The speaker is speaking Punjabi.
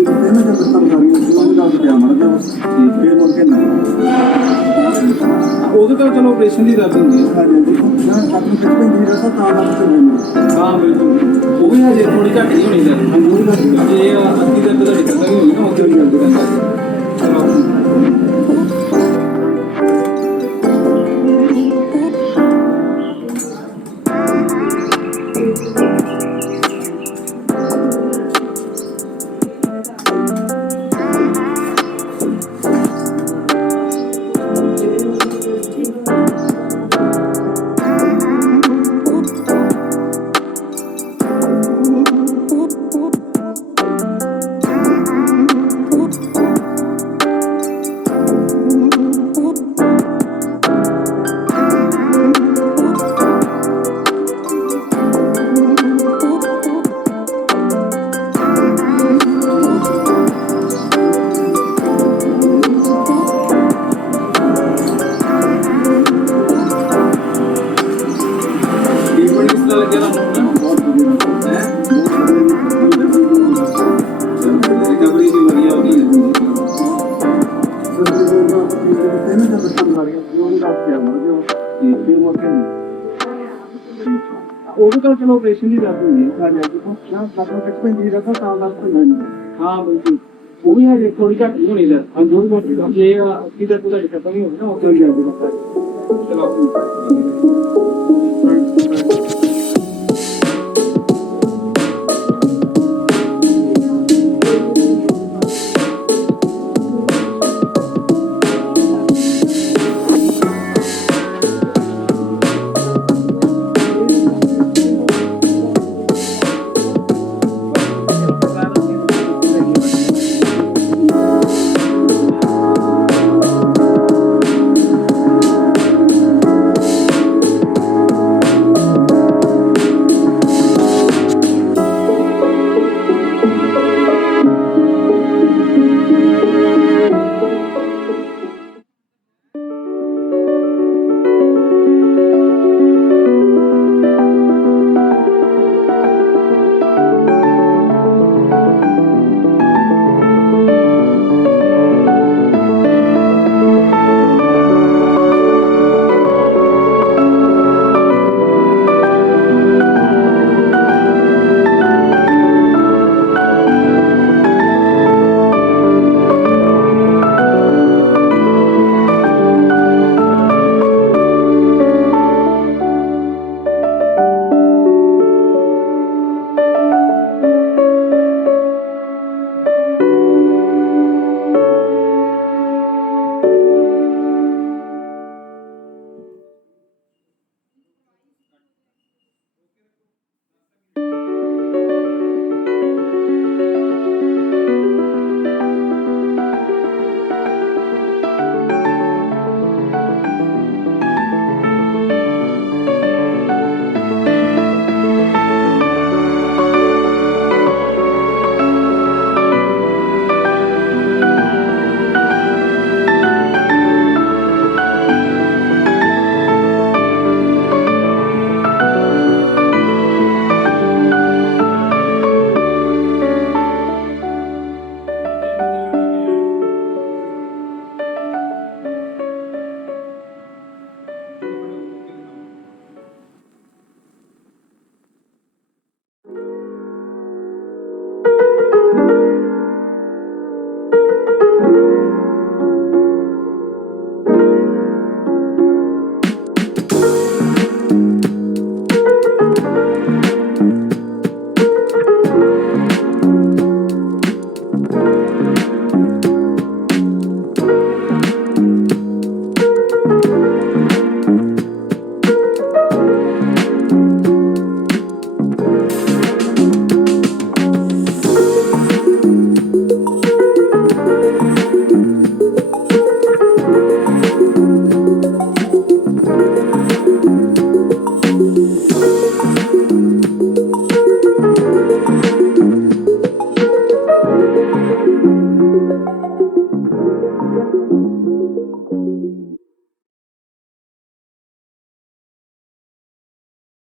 ਇਹਨਾਂ ਦਾ ਪਤਾ ਸਾਰੀਆਂ ਉਹ ਦਾ ਪਿਆ ਮਰਦਾ ਫੇਰ ਮੁੜ ਕੇ ਨਹੀਂ ਉਹਦੇ ਤਾਂ ਚਲੋ ਆਪਰੇਸ਼ਨ ਦੀ ਦਰਦ ਹੁੰਦੀ ਹੈ ਨਾ ਆਪਣੀ ਕਿਤੇ ਨਹੀਂ ਰਸਾ ਤਾਂ ਦਾ ਤੇ ਹਾਂ ਬਿਲਕੁਲ ਉਹ ਵੀ ਹਜੇ ਥੋੜੀ ਘੱਟ ਹੀ ਹੋਣੀ ਦਰਦ ਜੇ ਅੱਧੀ ਦਰਦ ਤੁਹਾਡੀ ਖਤਮ ਹੀ ਹੋਈ ਨਾ ਉੱਥੇ ਵੀ ਜਲਦੀ ਰਹਿੰਦਾ ਚਲੋ ਉਹਦੇ ਤਾਂ ਚਲੋ ਆਪਰੇਸ਼ਨ ਦੀ ਦਰਦ ਹੁੰਦੀ ਹੈ ਸਾਡੇ ਨਾ ਸਾਨੂੰ ਕਿਤੇ ਨਹੀਂ ਰਸਾ ਤਾਂ ਦਾ ਹਾਂ ਬਿਲਕੁਲ ਉਹ ਵੀ ਹਜੇ ਥੋੜੀ ਘੱਟ ਹੀ ਹੋਣੀ ਦਰਦ ਹਾਂ ਜੋ ਵੀ ਜੇ ਅੱਧੀ ਦਰਦ ਤੁਹਾਡੀ ਖਤਮ ਹੀ ਹੋਵੇ ਨਾ ਉੱਥੇ ਵੀ ਜਲਦੀ ਰਹਿੰਦਾ ਚਲੋ